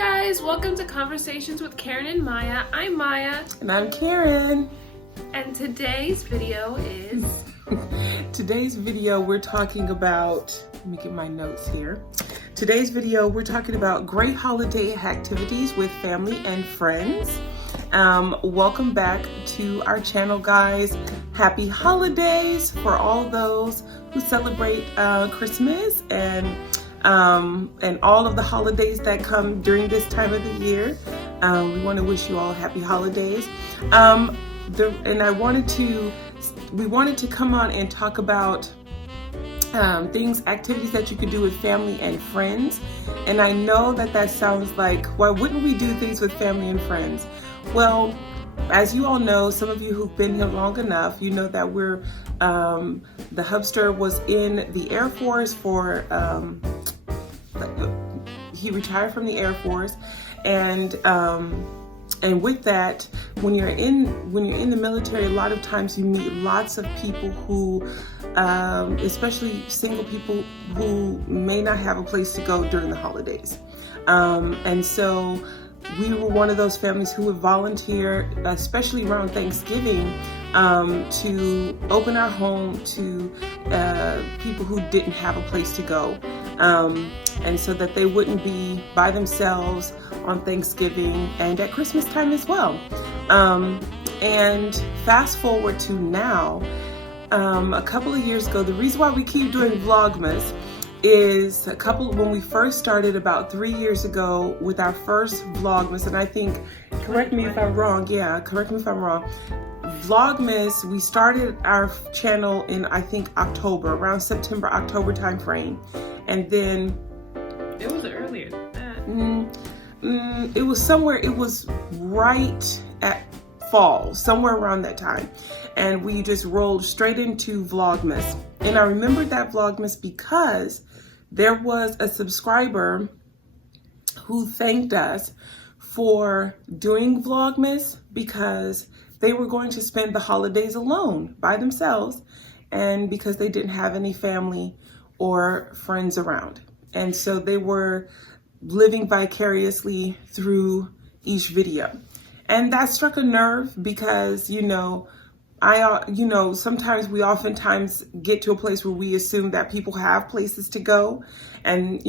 guys, welcome to Conversations with Karen and Maya. I'm Maya. And I'm Karen. And today's video is... Today's video we're talking about, let me get my notes here. Today's video we're talking about great holiday activities with family and friends. Welcome back to our channel, guys. Happy holidays for all those who celebrate Christmas and all of the holidays that come during this time of the year. We want to wish you all happy holidays. We wanted to come on and talk about activities that you could do with family and friends. And I know that sounds like, why wouldn't we do things with family and friends? Well, as you all know, some of you who've been here long enough, you know that the hubster was in the Air Force he retired from the Air Force, and with that, when you're in the military, a lot of times you meet lots of people who, especially single people who may not have a place to go during the holidays, and so we were one of those families who would volunteer, especially around Thanksgiving, to open our home to people who didn't have a place to go, and so that they wouldn't be by themselves on Thanksgiving and at Christmas time as well. And fast forward to now, a couple of years ago, the reason why we keep doing Vlogmas is when we first started about 3 years ago with our first Vlogmas, and I think, correct me if I'm wrong, Vlogmas, we started our channel in, I think, October, around September, October time frame. And then it was earlier than that. It was right at fall, somewhere around that time. And we just rolled straight into Vlogmas. And I remember that Vlogmas because there was a subscriber who thanked us for doing Vlogmas because they were going to spend the holidays alone by themselves, and because they didn't have any family or friends around. And so they were living vicariously through each video. And that struck a nerve because, sometimes we oftentimes get to a place where we assume that people have places to go. And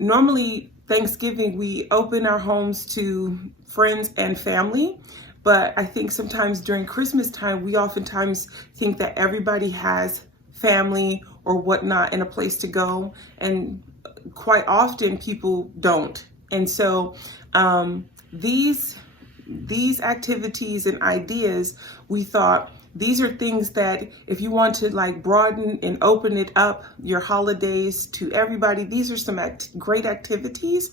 normally Thanksgiving, we open our homes to friends and family. But I think sometimes during Christmas time, we oftentimes think that everybody has family or whatnot and a place to go. And quite often people don't. And so these activities and ideas, we thought these are things that if you want to broaden and open it up, your holidays to everybody, these are some great activities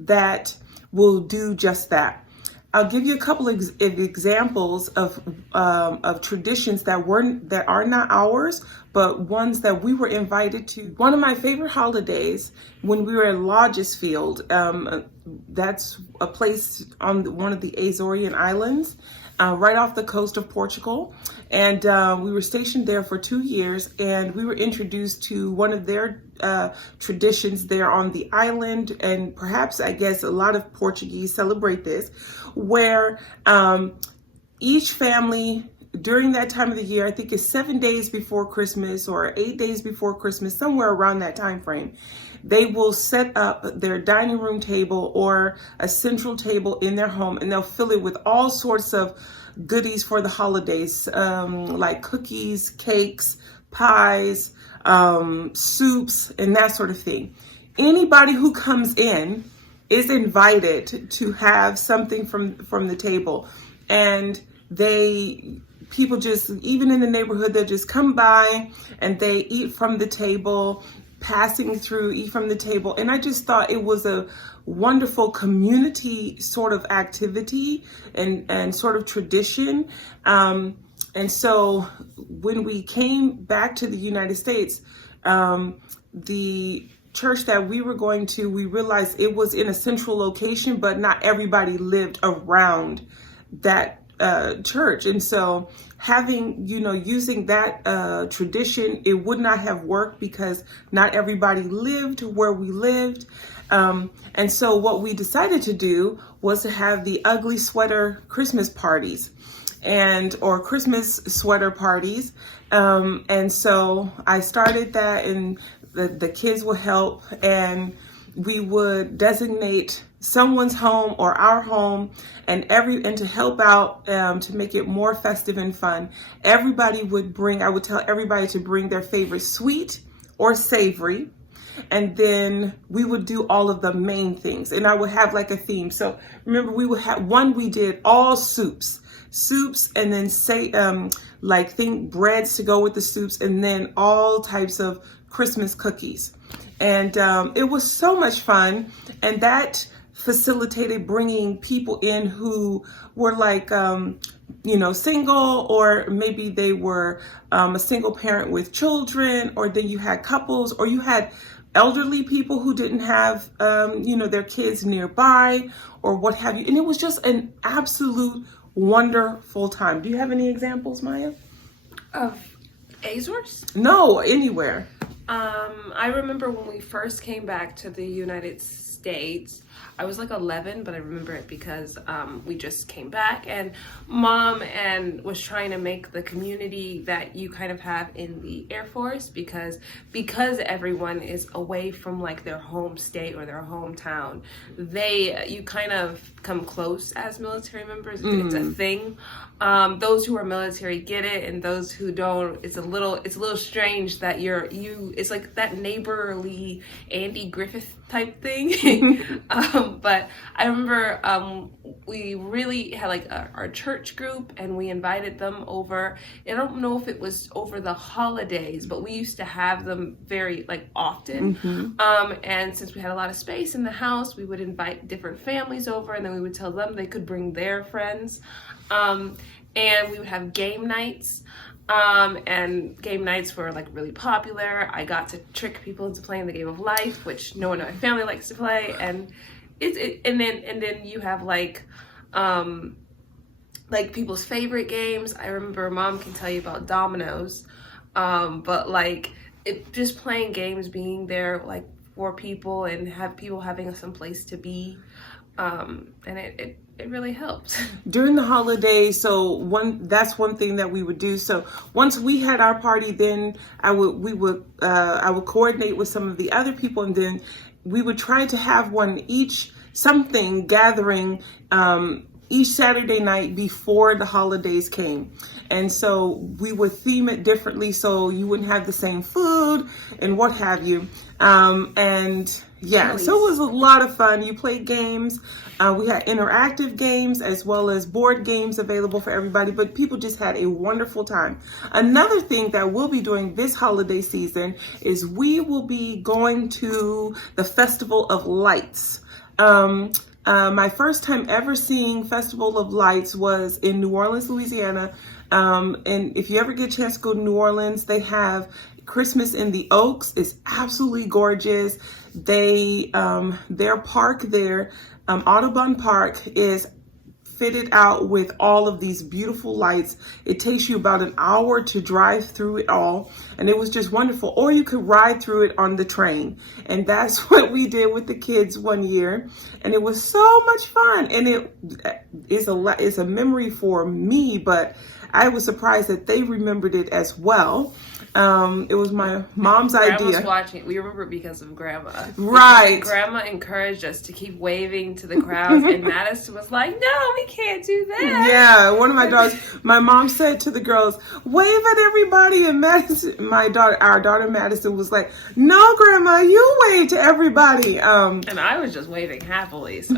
that will do just that. I'll give you a couple of examples of traditions that are not ours, but ones that we were invited to. One of my favorite holidays when we were at Lodgesfield, that's a place on one of the Azorian Islands, right off the coast of Portugal. And we were stationed there for 2 years, and we were introduced to one of their traditions there on the island. And perhaps, I guess, a lot of Portuguese celebrate this, where each family during that time of the year, I think it's 7 days before Christmas or 8 days before Christmas, somewhere around that time frame, they will set up their dining room table or a central table in their home, and they'll fill it with all sorts of goodies for the holidays, like cookies, cakes, pies, soups, and that sort of thing. Anybody who comes in is invited to have something from the table, and people just, even in the neighborhood, they'll just come by and they eat from the table, eat from the table. And I just thought it was a wonderful community sort of activity and sort of tradition. And so when we came back to the United States, the church that we were going to, we realized it was in a central location, but not everybody lived around that church. And so using that tradition, it would not have worked because not everybody lived where we lived. And so what we decided to do was to have the ugly sweater Christmas parties or Christmas sweater parties. And so I started that, and the kids would help, and we would designate someone's home or our home, and to help out, to make it more festive and fun. I would tell everybody to bring their favorite sweet or savory, and then we would do all of the main things, and I would have like a theme. So remember, we did all soups, and then think breads to go with the soups, and then all types of Christmas cookies. And it was so much fun, and that facilitated bringing people in who were single, or maybe they were a single parent with children, or then you had couples, or you had elderly people who didn't have their kids nearby, or what have you. And it was just an absolute wonderful time. Do you have any examples, Maya? Of Azores? No, anywhere. I remember when we first came back to the United States, I was like 11, but I remember it because we just came back, and Mom was trying to make the community that you kind of have in the Air Force, because everyone is away from like their home state or their hometown. You kind of come close as military members. It's a thing. Those who are military get it, and those who don't, it's a little strange that it's like that neighborly Andy Griffith type thing. But I remember we really had like our church group, and we invited them over. I don't know if it was over the holidays, but we used to have them very often. And since we had a lot of space in the house, we would invite different families over, and then we would tell them they could bring their friends. And we would have game nights. And game nights were like really popular. I got to trick people into playing the game of life, which no one in my family likes to play. And and then you have like people's favorite games. I remember Mom can tell you about dominoes, but just playing games, being there for people, and have people having some place to be, and it really helped. During the holidays, that's one thing that we would do. So once we had our party, then I would coordinate with some of the other people, and then we would try to have something gathering each Saturday night before the holidays came. And so we would theme it differently, so you wouldn't have the same food and what have you. And yeah, so it was a lot of fun. You played games. We had interactive games as well as board games available for everybody, but people just had a wonderful time. Another thing that we'll be doing this holiday season is we will be going to the Festival of Lights. My first time ever seeing Festival of Lights was in New Orleans, Louisiana. And if you ever get a chance to go to New Orleans, they have Christmas in the Oaks. It's absolutely gorgeous. Their park there, Audubon Park, is fitted out with all of these beautiful lights. It takes you about an hour to drive through it all, and it was just wonderful. Or you could ride through it on the train, and that's what we did with the kids one year, and it was so much fun. And it is a memory for me, but I was surprised that they remembered it as well. It was my mom's idea. Grandma's watching it. We remember it because of Grandma. Right. Because Grandma encouraged us to keep waving to the crowds, and Madison was like, "No, we can't do that." Yeah, one of my daughters, my mom said to the girls, "Wave at everybody," and Madison, our daughter Madison, was like, "No, Grandma, you wave to everybody." And I was just waving happily. So.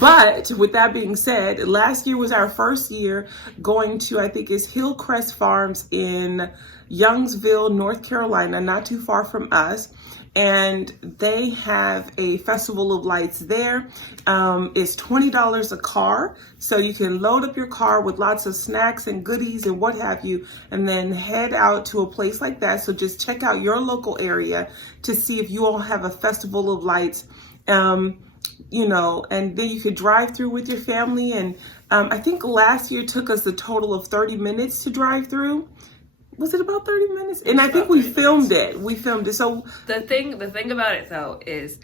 But with that being said, last year was our first year going to, I think it's Hillcrest Farms in Youngsville, North Carolina, not too far from us. And they have a Festival of Lights there. It's $20 a car. So you can load up your car with lots of snacks and goodies and what have you, and then head out to a place like that. So just check out your local area to see if you all have a Festival of Lights. And then you could drive through with your family. And I think last year took us a total of 30 minutes to drive through. Was it about 30 minutes? And I think we filmed it. So the thing about it though is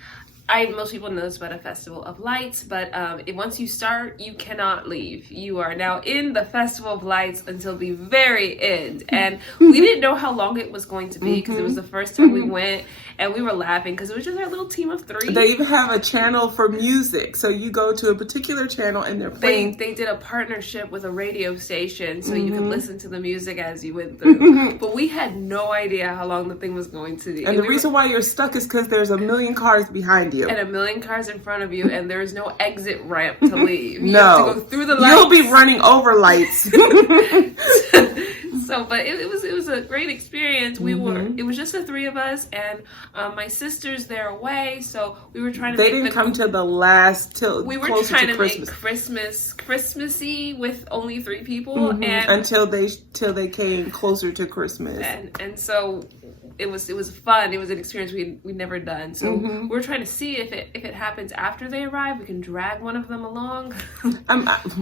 most people know this about a festival of lights, but once you start, you cannot leave. You are now in the festival of lights until the very end. And we didn't know how long it was going to be because it was the first time we went, and we were laughing because it was just our little team of 3. They even have a channel for music, so you go to a particular channel and they're playing. They did a partnership with a radio station, so you could listen to the music as you went through. But we had no idea how long the thing was going to be. And the reason why you're stuck is because there's a million cars behind you. And a million cars in front of you, and there is no exit ramp to leave. You No. have to go through the lights. You'll be running over lights. So, but it was a great experience. It was just the 3 of us, and my sisters, they're away, so we were trying to They didn't come to the last till we were closer trying to to Christmas. make Christmassy with only 3 people, and until they came closer to Christmas. And so it was fun. It was an experience we'd never done. So we're trying to see if it happens after they arrive, we can drag one of them along.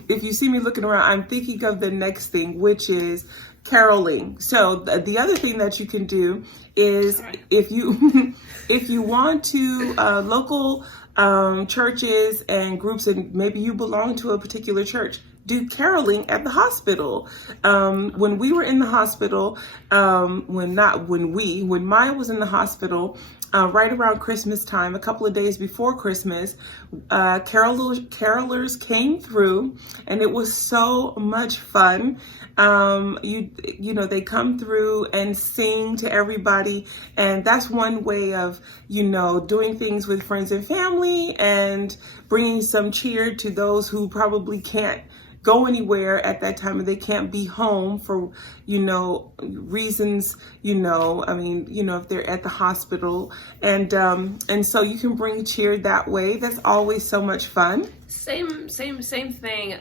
If you see me looking around, I'm thinking of the next thing, which is caroling. So the other thing that you can do is if you want to local churches and groups, and maybe you belong to a particular church, do caroling at the hospital. When we were in the hospital, when Maya was in the hospital, right around Christmas time, a couple of days before Christmas, carolers came through, and it was so much fun. You know, they come through and sing to everybody, and that's one way of, you know, doing things with friends and family and bringing some cheer to those who probably can't go anywhere at that time, and they can't be home for, you know, reasons, you know, I mean, you know, if they're at the hospital, and so you can bring cheer that way. That's always so much fun. Same thing.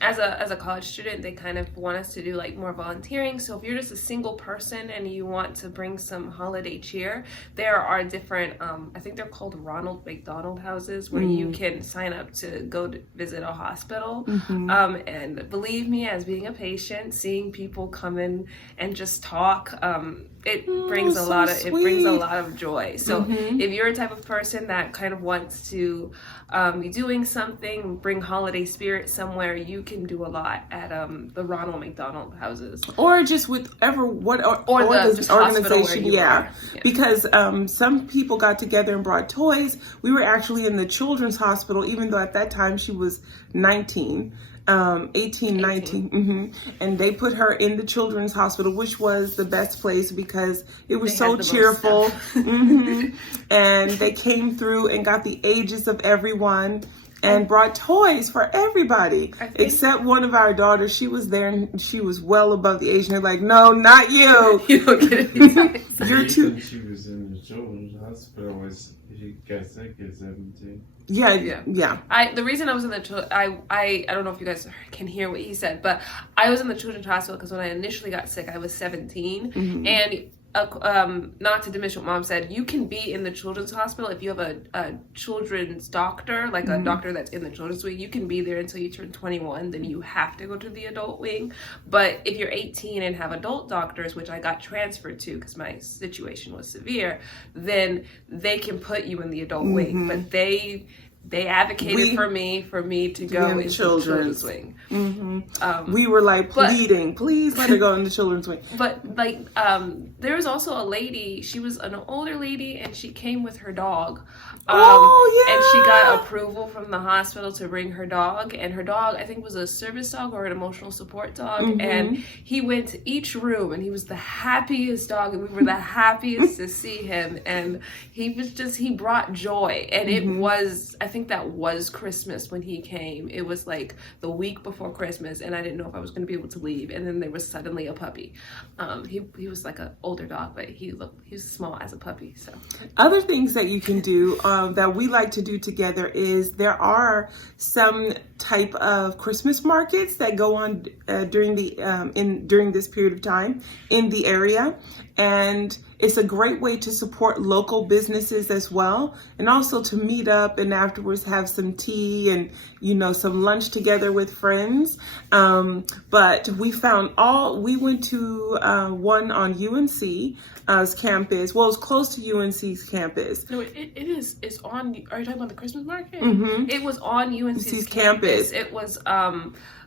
As a college student, they kind of want us to do like more volunteering. So if you're just a single person and you want to bring some holiday cheer, there are different, I think they're called Ronald McDonald houses, where you can sign up to go to visit a hospital. And believe me, as being a patient, seeing people come in and just talk, it brings a lot of joy. So if you're a type of person that kind of wants to be doing something, bring holiday spirit somewhere, you can do a lot at the Ronald McDonald houses, or just whatever the organization. Yeah, because some people got together and brought toys. We were actually in the children's hospital, even though at that time she was 19. 19. And they put her in the children's hospital, which was the best place because it was so cheerful. And they came through and got the ages of everyone and brought toys for everybody, except one of our daughters. She was there and she was well above the age, and they're like, no, not you. You don't get it. You're too. When she was in the children's hospital, she got sick at 17. Yeah. The reason I was in the I don't know if you guys can hear what he said, but I was in the children's hospital because when I initially got sick, I was 17, and not to diminish what Mom said, you can be in the children's hospital if you have a children's doctor, like a doctor that's in the children's wing. You can be there until you turn 21, then you have to go to the adult wing. But if you're 18 and have adult doctors, which I got transferred to because my situation was severe, then they can put you in the adult wing. But they advocated for me to go into the children's wing. We were like pleading, please let her go in the children's wing. But like, there was also a lady. She was an older lady, and she came with her dog. And she got approval from the hospital to bring her dog. And her dog, I think, was a service dog or an emotional support dog. And he went to each room, and he was the happiest dog, and we were the happiest to see him. And he brought joy. And it was, I think that was Christmas when he came. It was like the week before Christmas, and I didn't know if I was going to be able to leave. And then there was suddenly a puppy. He was like an older dog, but he was small as a puppy. So other things that you can do that we like to do together is there are some type of Christmas markets that go on during this period of time in the area, and it's a great way to support local businesses as well, and also to meet up and afterwards have some tea and, you know, some lunch together with friends. But we went to one on UNC's campus. Well, it's close to UNC's campus. No, it's on. Are you talking about the Christmas market? Mm-hmm. It was on UNC's campus. It was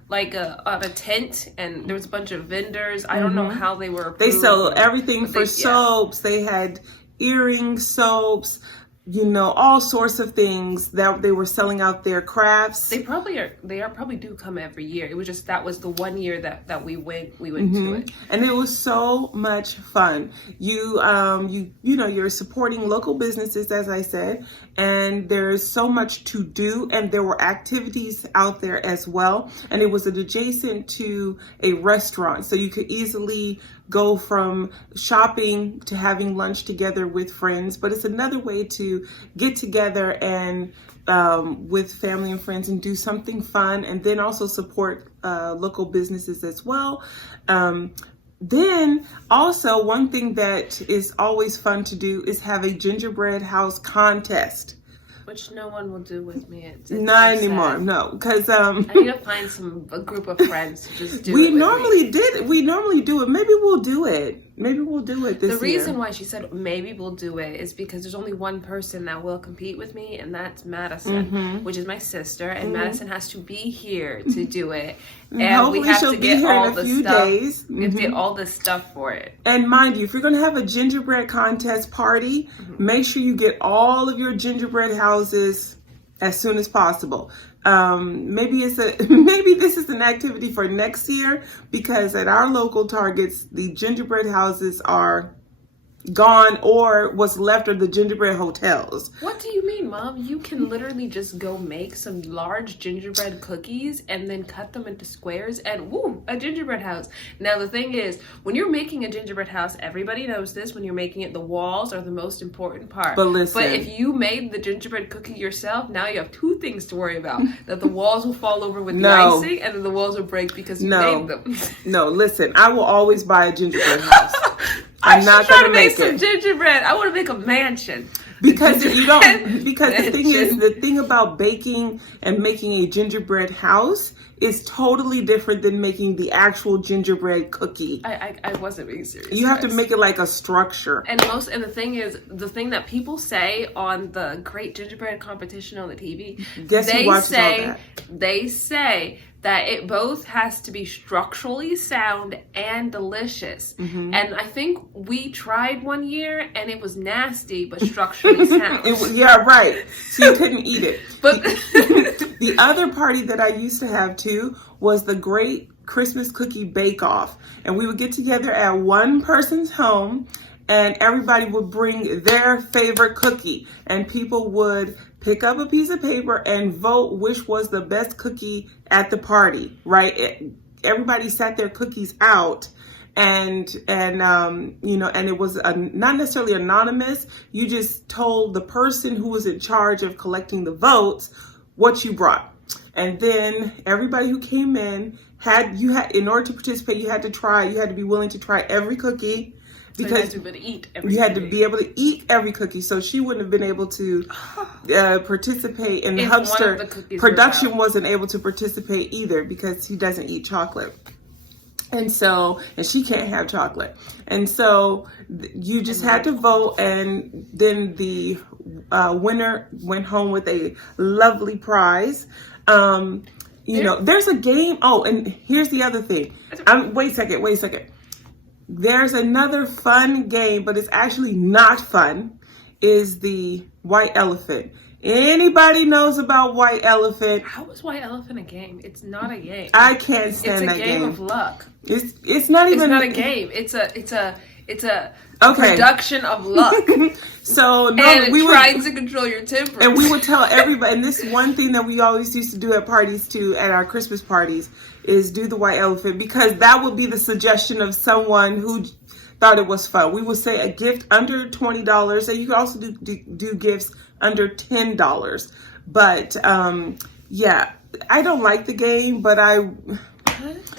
like on a tent, and there was a bunch of vendors. I don't know how they were approved. They sell everything for soaps. They had earring soaps, you know, all sorts of things that they were selling out their crafts. They probably do come every year. It was just that was the one year that we went to it. And it was so much fun. You know, you're supporting local businesses, as I said, and there's so much to do, and there were activities out there as well. And it was adjacent to a restaurant, so you could easily go from shopping to having lunch together with friends. But it's another way to get together and with family and friends and do something fun, and then also support local businesses as well. Then also, one thing that is always fun to do is have a gingerbread house contest. Which no one will do with me. It's Not so anymore, sad. no, because I need to find a group of friends to just do it. We normally do it. Maybe we'll do it. Maybe we'll do it this year. The reason why she said maybe we'll do it is because there's only one person that will compete with me, and that's Madison, which is my sister, and Madison has to be here to do it. And we have to get all the stuff. We have to get all the stuff for it. And mind you, if you're going to have a gingerbread contest party, make sure you get all of your gingerbread houses as soon as possible. Maybe this is an activity for next year, because at our local Targets, the gingerbread houses are gone, or what's left are the gingerbread hotels. What do you mean, Mom? You can literally just go make some large gingerbread cookies and then cut them into squares and woo, a gingerbread house. Now the thing is, when you're making a gingerbread house, everybody knows this, when you're making it, the walls are the most important part. But listen. But if you made the gingerbread cookie yourself, now you have two things to worry about. That the walls will fall over with the icing, and then the walls will break because you made them. No, listen, I will always buy a gingerbread house. I'm not going to make some gingerbread. I want to make a mansion. Because you don't. Because the thing is, the thing about baking and making a gingerbread house is totally different than making the actual gingerbread cookie. I wasn't being serious. You have to make it like a structure. And the thing is, the thing that people say on the Great Gingerbread Competition on the TV, Guess who watches all that? They say that it both has to be structurally sound and delicious. And I think we tried one year and it was nasty, but structurally sound. Yeah, right. So you couldn't eat it. But the other party that I used to have too was the Great Christmas Cookie Bake Off. And we would get together at one person's home, and everybody would bring their favorite cookie, and people would pick up a piece of paper and vote which was the best cookie at the party, right? Everybody sat their cookies out, and you know, and it was not necessarily anonymous. You just told the person who was in charge of collecting the votes what you brought. And then everybody who came in in order to participate, you had to be willing to try every cookie. Because you had to be able to eat every cookie. Had to be able to eat every cookie. So she wouldn't have been able to participate in the Hubster. Production wasn't able to participate either because he doesn't eat chocolate. And she can't have chocolate. And so you just had to vote, and then the winner went home with a lovely prize. You know, there's a game. Oh, and here's the other thing. Wait a second. There's another fun game, but it's actually not fun, is the White Elephant. Anybody knows about White Elephant? How is White Elephant a game? It's not a game. I can't stand that game. It's a game of luck. It's not even. It's not a game. It's a production of luck. So no, and trying to control your temper. And we would tell everybody, and this one thing that we always used to do at parties too, at our Christmas parties, is do the White Elephant, because that would be the suggestion of someone who thought it was fun. We would say a gift under $20, and you can also do gifts under $10. But yeah, I don't like the game, but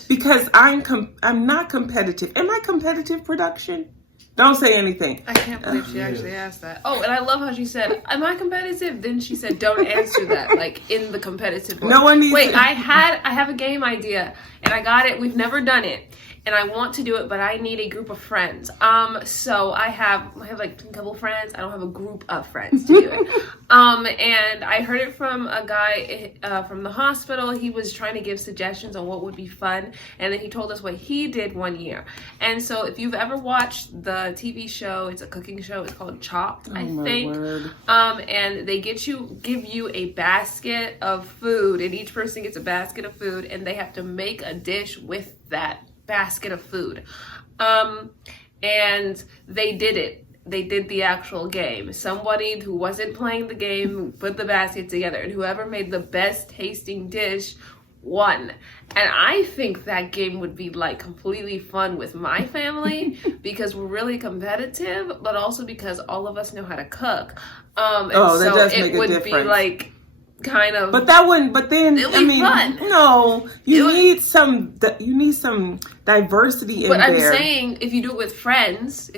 because I'm not competitive. Am I competitive, production? Don't say anything. I can't believe she actually asked that. Oh, and I love how she said, "Am I competitive?" Then she said, "Don't answer that." Like in the competitive way. No one needs. Wait, I have a game idea, and I got it. We've never done it, and I want to do it, but I need a group of friends. So I have like a couple friends. I don't have a group of friends to do it. And I heard it from a guy from the hospital. He was trying to give suggestions on what would be fun, and then he told us what he did one year. And so if you've ever watched the TV show, it's a cooking show. It's called Chopped, I think. Word. And they give you a basket of food, and each person gets a basket of food, and they have to make a dish with that basket of food. And they did it. They did the actual game. Somebody who wasn't playing the game put the basket together, and whoever made the best tasting dish won. And I think that game would be like completely fun with my family because we're really competitive, but also because all of us know how to cook. And that so does it make a would difference. be like kind of. But that wouldn't. But then It'd be I mean, fun. no, you need some diversity in But I'm there. saying if you do it with friends,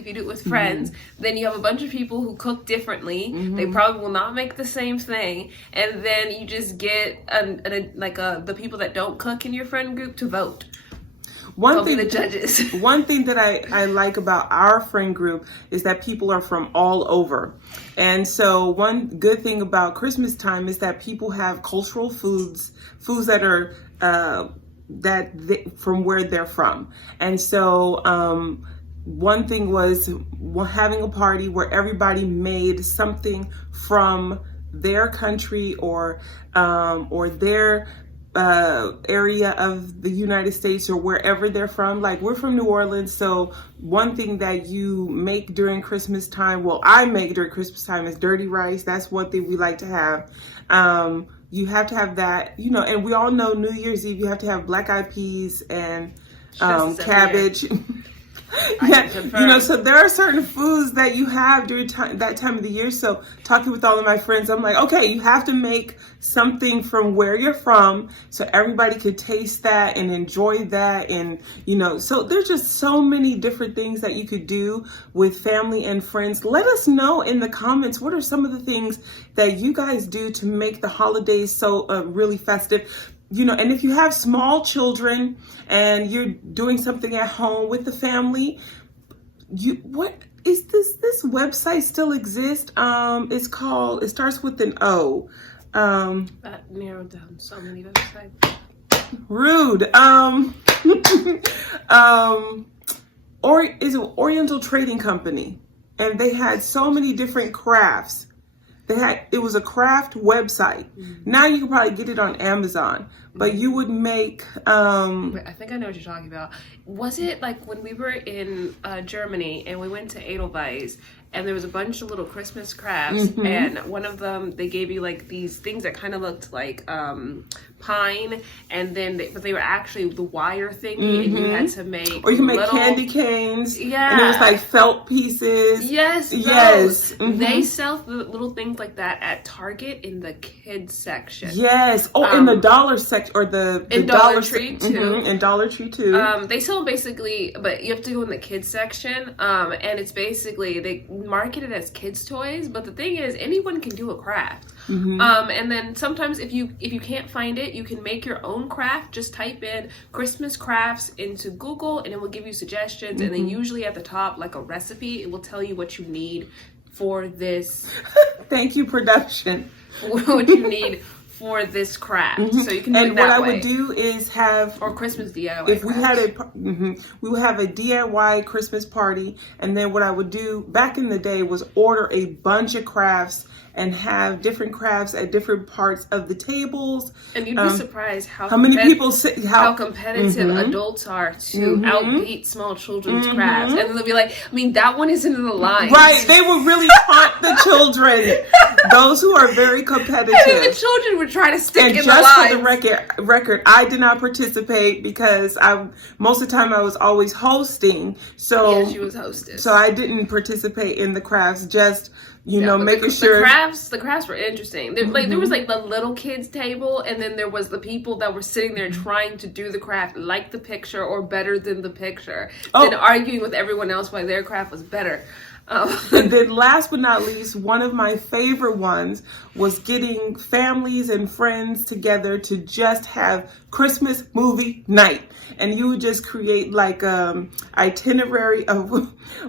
then you have a bunch of people who cook differently. They probably will not make the same thing, and then you just get the people that don't cook in your friend group to vote. One thing, the judges. One thing that I like about our friend group is that people are from all over. And so one good thing about Christmas time is that people have cultural foods that are from where they're from. And so one thing was having a party where everybody made something from their country or their area of the United States or wherever they're from. Like we're from New Orleans, so one thing that you make during Christmas time, well, I make during Christmas time is dirty rice. That's one thing we like to have. You have to have that, and we all know New Year's Eve you have to have black-eyed peas and cabbage. So there are certain foods that you have during that time of the year. So talking with all of my friends, I'm like, okay, you have to make something from where you're from so everybody could taste that and enjoy that. And, so there's just so many different things that you could do with family and friends. Let us know in the comments, what are some of the things that you guys do to make the holidays so really festive? And if you have small children and you're doing something at home with the family, what is this website still exists? It starts with an O. That narrowed down so many websites. Rude. Or is it Oriental Trading Company? And they had so many different crafts. It was a craft website. Now you can probably get it on Amazon, but you would make. Wait, I think I know what you're talking about. Was it like when we were in Germany and we went to Edelweiss and there was a bunch of little Christmas crafts and one of them they gave you like these things that kind of looked like pine, and then but they were actually the wire thingy, and you had to make. Or you can make candy canes. Yeah, and it was like felt pieces. Yes, yes. They sell the little things like that at Target in the kids section. Yes. Oh, in the dollar section or the Dollar Tree too. In Dollar Tree too. They sell basically, but you have to go in the kids section. And it's basically they market it as kids toys, but the thing is anyone can do a craft. And then sometimes if you can't find it, you can make your own craft. Just type in Christmas crafts into Google and it will give you suggestions. And then usually at the top, like a recipe, it will tell you what you need for this. Thank you, production. What you need for this craft. So you can do it that way. And what I would do is have or Christmas DIY. If we had we would have a DIY Christmas party, and then what I would do back in the day was order a bunch of crafts and have different crafts at different parts of the tables. And you'd be surprised how many people how competitive adults are to outbeat small children's crafts. And they'll be like, I mean, that one isn't in the line. Right, they will really haunt the children. Those who are very competitive. And then the children would try to stick in the lines. And just for the record, I did not participate because most of the time I was always hosting. So yeah, she was hosting. So I didn't participate in the crafts, just you know, but making sure the crafts were interesting. There, like there was like the little kids table, and then there was the people that were sitting there trying to do the craft like the picture or better than the picture, and arguing with everyone else why their craft was better. And then last but not least, one of my favorite ones was getting families and friends together to just have Christmas movie night. And you would just create like itinerary of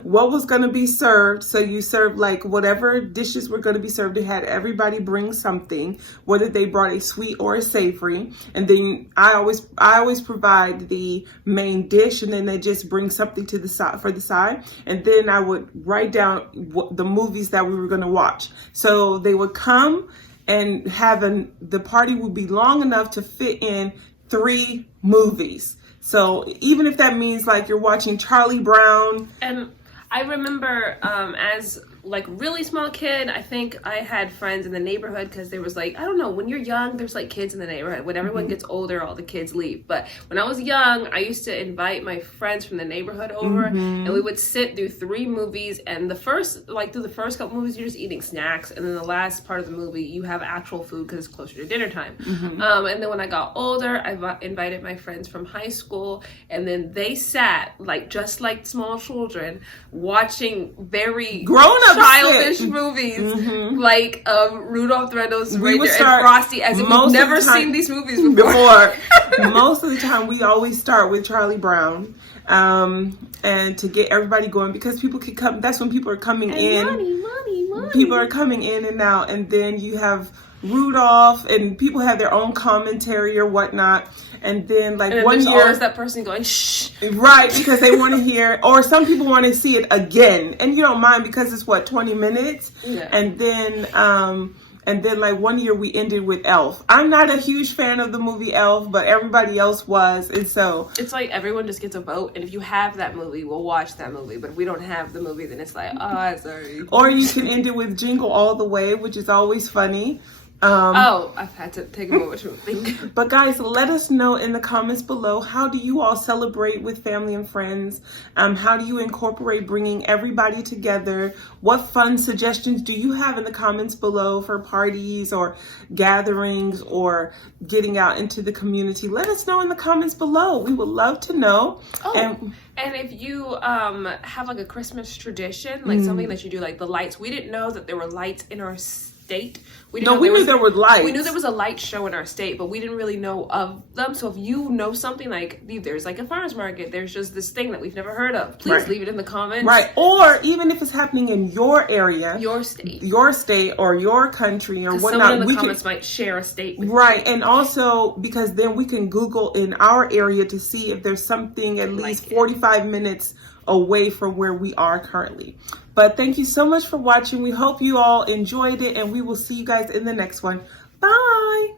what was going to be served. So you served like whatever dishes were going to be served. You had everybody bring something, whether they brought a sweet or a savory. And then I always provide the main dish, and then they just bring something to the side for the side. And then I would write down the movies that we were going to watch. So they would come and the party would be long enough to fit in 3 movies. So even if that means like you're watching Charlie Brown. And I remember as like really small kid, I think I had friends in the neighborhood because there was like, I don't know, when you're young, there's like kids in the neighborhood. When everyone gets older, all the kids leave. But when I was young, I used to invite my friends from the neighborhood over, and we would sit through 3 movies. And through the first couple movies, you're just eating snacks. And then the last part of the movie, you have actual food because it's closer to dinner time. And then when I got older, I invited my friends from high school, and then they sat like just like small children watching very grown-up childish movies like Rudolph the Red-Nosed Reindeer and Frosty, as if we've never seen these movies before. Most of the time we always start with Charlie Brown, and to get everybody going, because people can come. That's when people are coming in. Money. People are coming in and out, and then you have Rudolph, and people have their own commentary or whatnot. And then like one year, always that person going shh, right, because they want to hear, or some people want to see it again, and you don't mind because it's 20 minutes. And then like one year we ended with Elf. I'm not a huge fan of the movie Elf, but everybody else was, and so it's like everyone just gets a vote, and if you have that movie, we'll watch that movie. But if we don't have the movie, then it's like, oh, sorry. Or you can end it with Jingle All the Way, which is always funny. I've had to take a moment to think. But guys, let us know in the comments below, how do you all celebrate with family and friends? How do you incorporate bringing everybody together? What fun suggestions do you have in the comments below for parties or gatherings or getting out into the community? Let us know in the comments below. We would love to know. And if you have like a Christmas tradition, like something that you do, like the lights. We didn't know that there were lights in our state. We knew there were lights. We knew there was a light show in our state, but we didn't really know of them. So if you know something, like there's like a farmer's market, there's just this thing that we've never heard of, please leave it in the comments. Right. Or even if it's happening in your area, your state or your country or whatnot. Someone in the comments might share a state with you. And also because then we can Google in our area to see if there's something at least 45 minutes away from where we are currently. But thank you so much for watching. We hope you all enjoyed it, and we will see you guys in the next one. Bye.